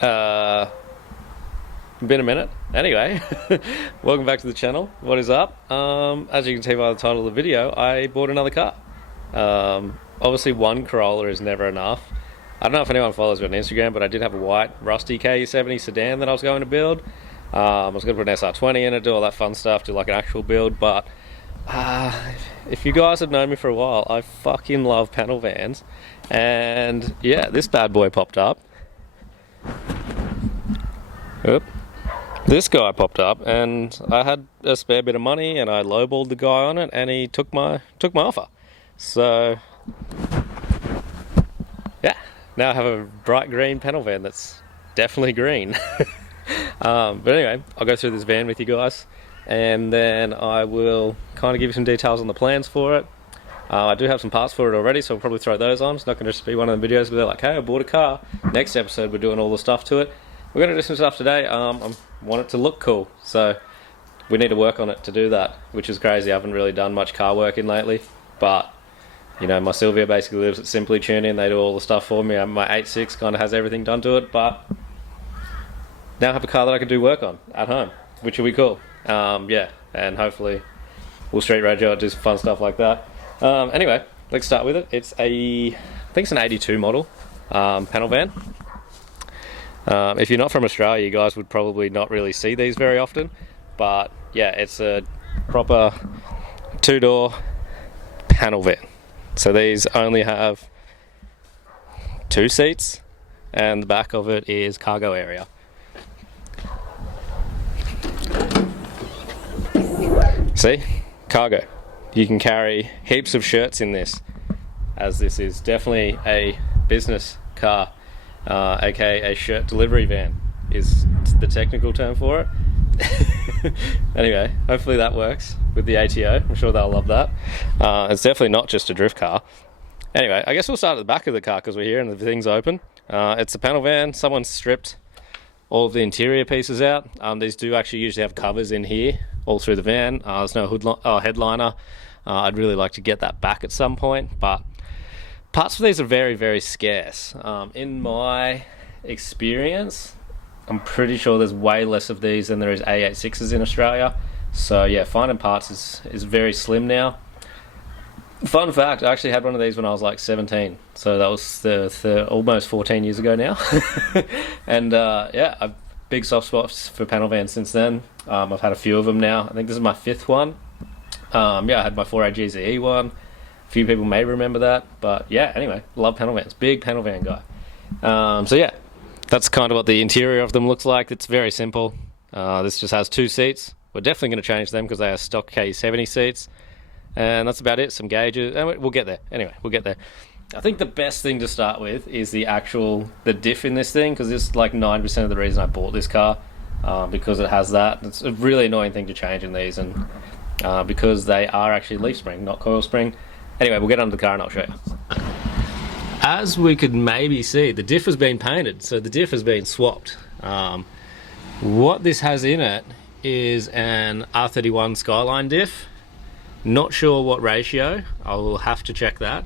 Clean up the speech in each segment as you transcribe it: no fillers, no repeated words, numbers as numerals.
Been a minute. Anyway, welcome back to the channel. What is up? As you can see by the title of the video, I bought another car. Obviously one Corolla is never enough. I don't know if anyone follows me on Instagram, but I did have a white rusty KE70 sedan that I was going to build. I was going to put an SR20 in it, do all that fun stuff, do like an actual build, but if you guys have known me for a while, I fucking love panel vans. And yeah, this bad boy popped up. Oop. This guy popped up, and I had a spare bit of money, and I lowballed the guy on it, and he took my offer. So yeah, now I have a bright green panel van that's definitely green. But anyway, I'll go through this van with you guys, and then I will kind of give you some details on the plans for it. I do have some parts for it already, so I'll probably throw those on. It's not going to just be one of the videos where they're like, hey, I bought a car. Next episode, we're doing all the stuff to it. We're going to do some stuff today. I want it to look cool, so we need to work on it to do that, which is crazy. I haven't really done much car work in lately, but you know, my Sylvia basically lives at Simply Tuning. They do all the stuff for me. My 8.6 kind of has everything done to it, but now I have a car that I can do work on at home, which will be cool. Yeah, and hopefully we'll street rage out, do some fun stuff like that. Anyway, let's start with it. It's I think it's an 82 model panel van. If you're not from Australia, you guys would probably not really see these very often, but yeah, it's a proper two-door panel van. So these only have 2 seats, and the back of it is cargo area. See? Cargo. You can carry heaps of shirts in this, as this is definitely a business car. aka a shirt delivery van is the technical term for it. Anyway, hopefully that works with the ATO. I'm sure they'll love that. It's definitely not just a drift car. Anyway, I guess we'll start at the back of the car because we're here and the thing's open. It's a panel van. Someone stripped all of the interior pieces out. These do actually usually have covers in here all through the van. There's no headliner. I'd really like to get that back at some point, but parts for these are very, very scarce. In my experience, I'm pretty sure there's way less of these than there is A86s in Australia. So yeah, finding parts is very slim now. Fun fact, I actually had one of these when I was like 17. So that was the almost 14 years ago now. And yeah, I've big soft spots for panel vans since then. I've had a few of them now. I think this is my 5th one. Yeah, I had my 4AGZE one. A few people may remember that, but yeah, anyway, love panel vans. Big panel van guy. So yeah, that's kind of what the interior of them looks like. It's very simple. This just has 2 seats. We're definitely going to change them because they are stock KE70 seats. And that's about it. Some gauges, and we'll get there. Anyway, we'll get there. I think the best thing to start with is the diff in this thing, because this is like 9% of the reason I bought this car, because it has that. It's a really annoying thing to change in these, and because they are actually leaf spring, not coil spring. Anyway, we'll get under the car and I'll show you. As we could maybe see, the diff has been painted, so the diff has been swapped. What this has in it is an R31 Skyline diff. Not sure what ratio, I will have to check that.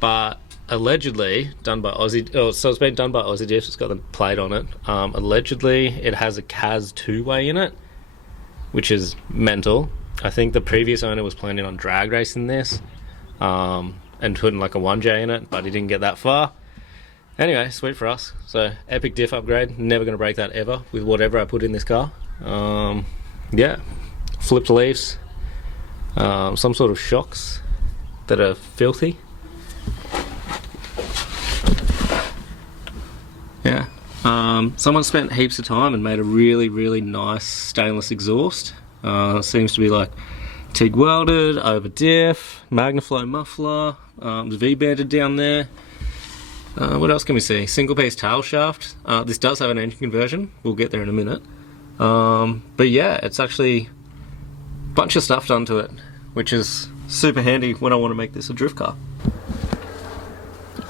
But allegedly, done by Aussie, so it's been done by Aussie Diffs, it's got the plate on it. Allegedly, it has a CAS 2-way in it, which is mental. I think the previous owner was planning on drag racing this. And putting like a 1J in it, but he didn't get that far. Anyway, sweet for us. So epic diff upgrade. Never going to break that ever with whatever I put in this car. Yeah, flipped leaves, some sort of shocks that are filthy. Yeah, someone spent heaps of time and made a really, really nice stainless exhaust. Seems to be like TIG welded, over diff, Magnaflow muffler, V-banded down there. What else can we see? Single piece tail shaft. This does have an engine conversion. We'll get there in a minute. But yeah, it's actually a bunch of stuff done to it, which is super handy when I want to make this a drift car.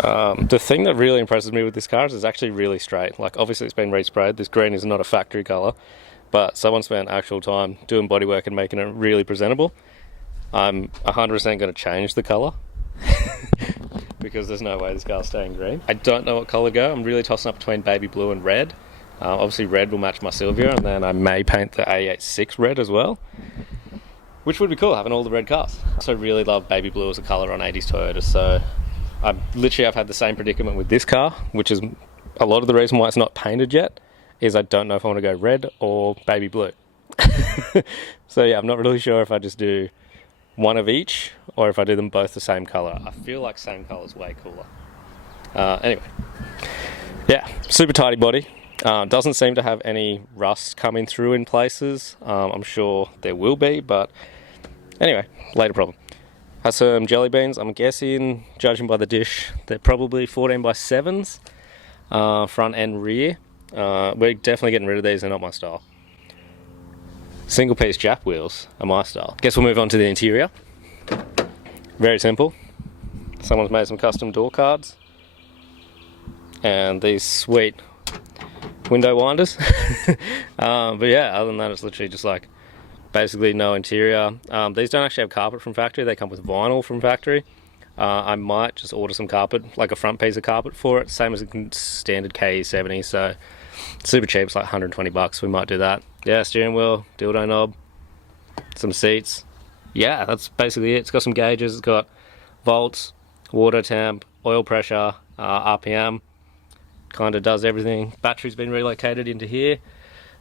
The thing that really impresses me with this car is it's actually really straight. Like, obviously it's been resprayed. This green is not a factory colour, but someone spent actual time doing bodywork and making it really presentable. I'm 100% going to change the colour because there's no way this car's staying green. I don't know what colour to go. I'm really tossing up between baby blue and red. Obviously red will match my Silvia, and then I may paint the A86 red as well, which would be cool, having all the red cars. I also really love baby blue as a colour on 80s Toyota, so I've had the same predicament with this car, which is a lot of the reason why it's not painted yet, is I don't know if I want to go red or baby blue. So yeah, I'm not really sure if I just do one of each or if I do them both the same colour. I feel like same colour is way cooler. Anyway, yeah, super tidy body. Doesn't seem to have any rust coming through in places. I'm sure there will be, but anyway, later problem. Has some jelly beans. I'm guessing, judging by the dish, they're probably 14 by 7s, front and rear. We're definitely getting rid of these, they're not my style. Single piece Jap wheels are my style. Guess we'll move on to the interior. Very simple. Someone's made some custom door cards. And these sweet window winders. But yeah, other than that, it's literally just like basically no interior. These don't actually have carpet from factory, they come with vinyl from factory. I might just order some carpet, like a front piece of carpet for it, same as a standard KE70, so super cheap, it's like 120 bucks, we might do that. Yeah, steering wheel, dildo knob, some seats. Yeah, that's basically it. It's got some gauges, it's got volts, water temp, oil pressure, RPM, kind of does everything. Battery's been relocated into here.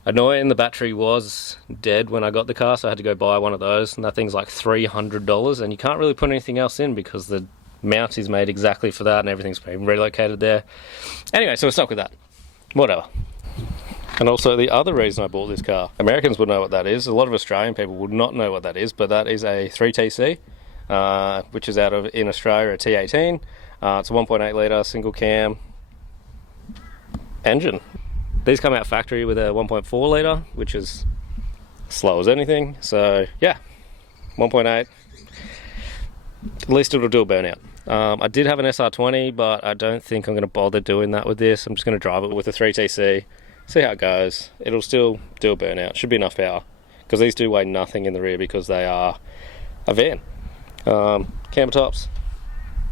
Annoying, the battery was dead when I got the car, so I had to go buy one of those, and that thing's like $300, and you can't really put anything else in because the mount is made exactly for that and everything's been relocated there. Anyway, so we're stuck with that. Whatever. And also the other reason I bought this car, Americans would know what that is, a lot of Australian people would not know what that is, but that is a 3TC, which is out of, in Australia, a T18. It's a 1.8 litre single cam engine. These come out factory with a 1.4 litre, which is slow as anything, so yeah, 1.8. At least it'll do a burnout. I did have an SR20, but I don't think I'm going to bother doing that with this. I'm just going to drive it with a 3TC, see how it goes. It'll still do a burnout, should be enough power, because these do weigh nothing in the rear because they are a van. Camber tops,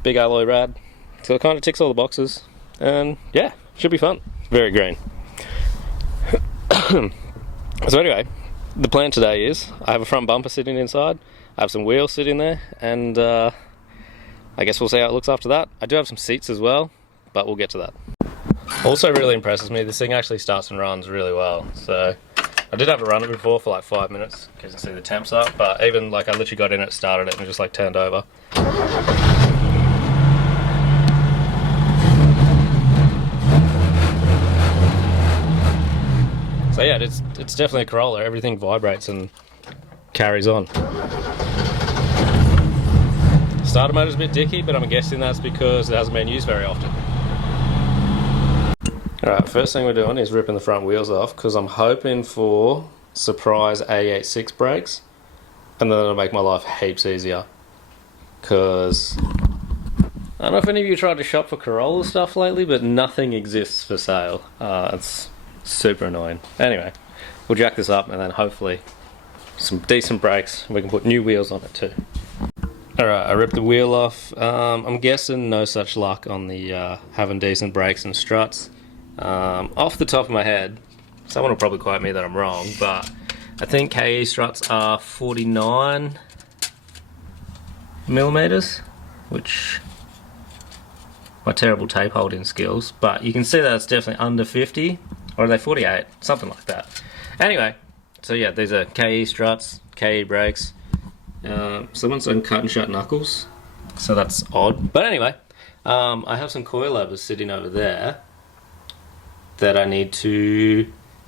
big alloy rad, so it kind of ticks all the boxes, and yeah, should be fun. Very green. So anyway, the plan today is I have a front bumper sitting inside, I have some wheels sitting there, and I guess we'll see how it looks after that. I do have some seats as well, but we'll get to that. Also really impresses me, this thing actually starts and runs really well. So I did have to run it before for like 5 minutes because you can see the temps up, but even like I literally got in it, started it, and just like turned over. So yeah, it's definitely a Corolla. Everything vibrates and carries on. Starter motor's a bit dicky, but I'm guessing that's because it hasn't been used very often. Alright, first thing we're doing is ripping the front wheels off because I'm hoping for surprise A86 brakes, and then that'll make my life heaps easier. Because I don't know if any of you tried to shop for Corolla stuff lately, but nothing exists for sale. It's super annoying. Anyway, we'll jack this up and then hopefully some decent brakes. We can put new wheels on it too. Alright, I ripped the wheel off. I'm guessing no such luck on the having decent brakes and struts. Off the top of my head, someone will probably quote me that I'm wrong, but I think KE struts are 49 millimeters, which my terrible tape holding skills, but you can see that it's definitely under 50, or are they 48? Something like that. Anyway, so yeah, these are KE struts, KE brakes. Someone's done cut and shut knuckles, so that's odd. But anyway, I have some coilovers sitting over there that I need to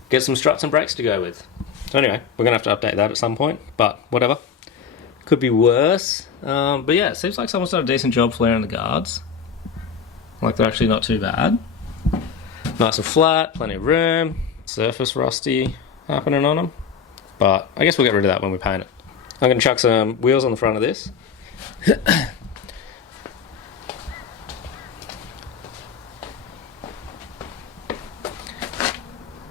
get some struts and brakes to go with. So anyway, we're going to have to update that at some point, but whatever. Could be worse. But yeah, it seems like someone's done a decent job flaring the guards. Like they're actually not too bad. Nice and flat, plenty of room. Surface rusty happening on them. But I guess we'll get rid of that when we paint it. I'm going to chuck some wheels on the front of this.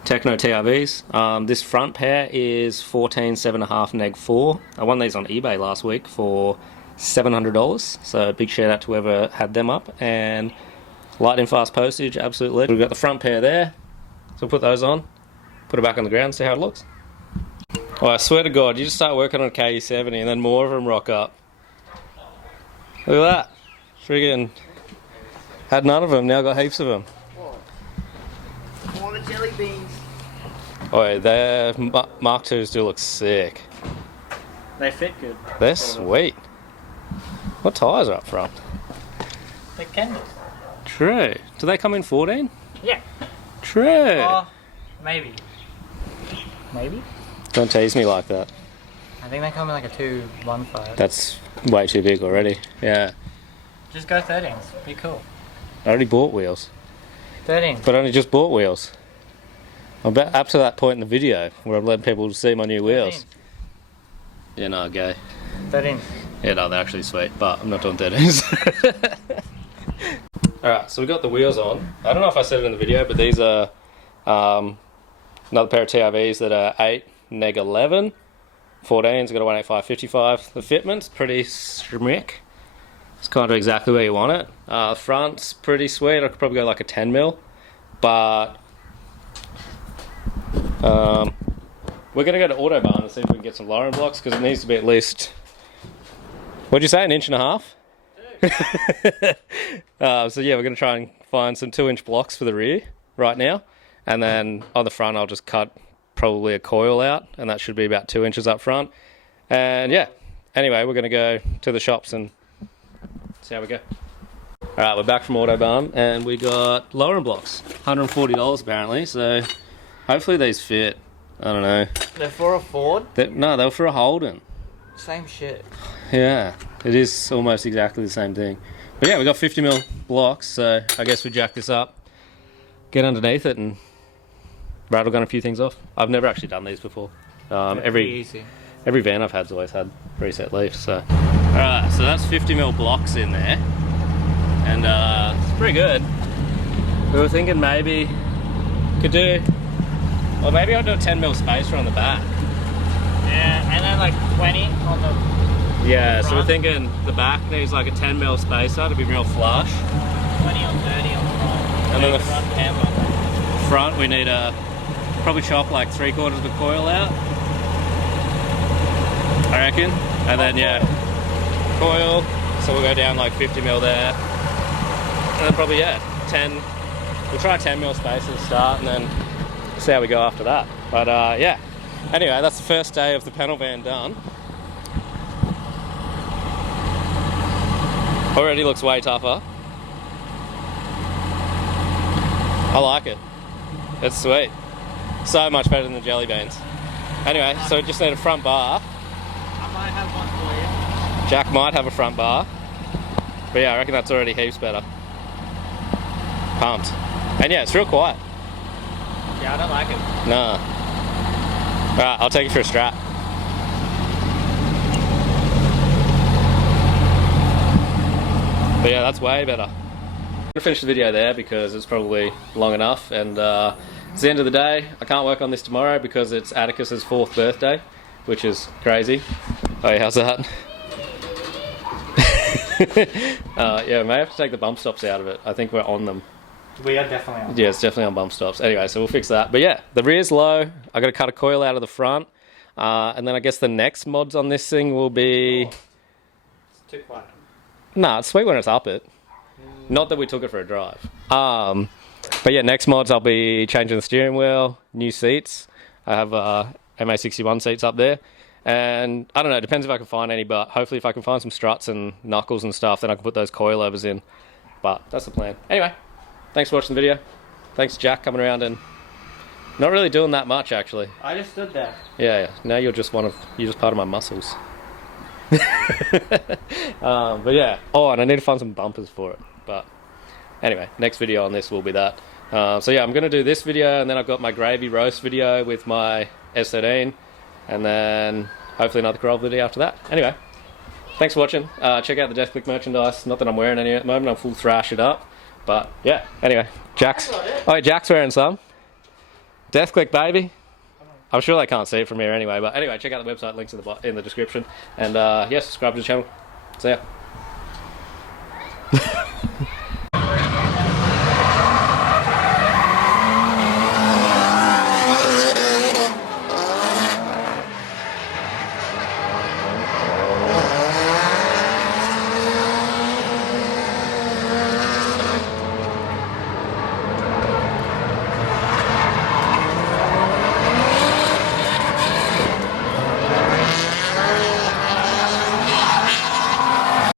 Techno TRVs. This front pair is 14 7.5 neg 4. I won these on eBay last week for $700, so big shout out to whoever had them up. And lightning fast postage, absolutely. We've got the front pair there, So we'll put those on, put it back on the ground, see how it looks. Oh, I swear to God, you just start working on a KE70 and then more of them rock up. Look at that. Friggin' had none of them, now got heaps of them. More the jelly beans. Oh, yeah, their Mark IIs do look sick. They fit good. They're sweet. What tyres are up front? They're canvas. True. Do they come in 14? Yeah. True. Maybe. Maybe? Don't tease me like that. I think they come in like a 215. That's way too big already. Yeah. Just go 13s. Be cool. I already bought wheels. 13. But I only just bought wheels. I'm up to that point in the video where I'm letting people see my new wheels. 13s. Yeah, no, gay. 13s. Yeah, no, they're actually sweet, but I'm not doing 13s. Alright, so we got the wheels on. I don't know if I said it in the video, but these are another pair of TRVs that are 8 neg 11. 14's got a 185/55. The fitment's pretty schmick. It's kind of exactly where you want it. The front's pretty sweet. I could probably go like a 10mm, but we're going to go to Autobahn and see if we can get some lowering blocks, because it needs to be at least, what'd you say, 1.5 inches? So yeah, we're going to try and find some 2-inch blocks for the rear right now, and then on the front I'll just cut probably a coil out, and that should be about 2 inches up front. And yeah, anyway, we're going to go to the shops and see how we go. Alright, we're back from Autobahn and we got lowering blocks, $140 apparently, so hopefully these fit. I don't know. They're for a Ford? No, they were for a Holden. Same shit. Yeah, it is almost exactly the same thing. But yeah, we got 50mm blocks, so I guess we jack this up, get underneath it and rattle gun a few things off. I've never actually done these before. Every van I've had's always had preset leafs, so. Alright, so that's 50mm blocks in there. And it's pretty good. We were thinking maybe could do, or maybe I'll do a 10mm spacer on the back. Yeah, and then like 20 on the Yeah, front. so we're thinking the back needs like a 10mm spacer to be real flush. 20 on 30 on the front. And then the front camber. front we need to probably chop like 3/4 of the coil out, I reckon. And then yeah, coil, so we'll go down like 50mm there. And then probably yeah, 10, we'll try 10mm spacer to start and then see how we go after that. But yeah, anyway, that's the first day of the panel van done. Already looks way tougher. I like it. It's sweet. So much better than the jelly beans. Anyway, so we just need a front bar. I might have one for you. Jack might have a front bar. But yeah, I reckon that's already heaps better. Pumped. And yeah, it's real quiet. Yeah, I don't like it. Nah. Alright, I'll take you for a strap. But yeah, that's way better. I'm gonna finish the video there because it's probably long enough, and it's the end of the day. I can't work on this tomorrow because it's Atticus's 4th birthday, which is crazy. Oh yeah, how's that? Yeah, we may have to take the bump stops out of it. I think we're on them. We are definitely on. Yeah, it's definitely on bump stops. Anyway, so we'll fix that. But yeah, the rear's low. I got to cut a coil out of the front. And then I guess the next mods on this thing will be... It's too quiet. Nah, it's sweet when it's up it. Not that we took it for a drive. But yeah, next mods I'll be changing the steering wheel, new seats. I have MA61 seats up there. And I don't know, it depends if I can find any, but hopefully if I can find some struts and knuckles and stuff, then I can put those coilovers in. But that's the plan. Anyway, thanks for watching the video. Thanks Jack coming around and not really doing that much actually. I just stood there. Yeah, now you're just part of my muscles. But yeah, oh, and I need to find some bumpers for it. But anyway, next video on this will be that. So yeah, I'm going to do this video, and then I've got my gravy roast video with my S13, and then hopefully another Corolla video after that. Anyway, thanks for watching. Check out the Death Click merchandise. Not that I'm wearing any at the moment, I'm full thrash it up. But yeah, anyway, Jack's wearing some. Death Click, baby. I'm sure they can't see it from here anyway, but anyway, check out the website, links in the description. And yeah, subscribe to the channel. See ya.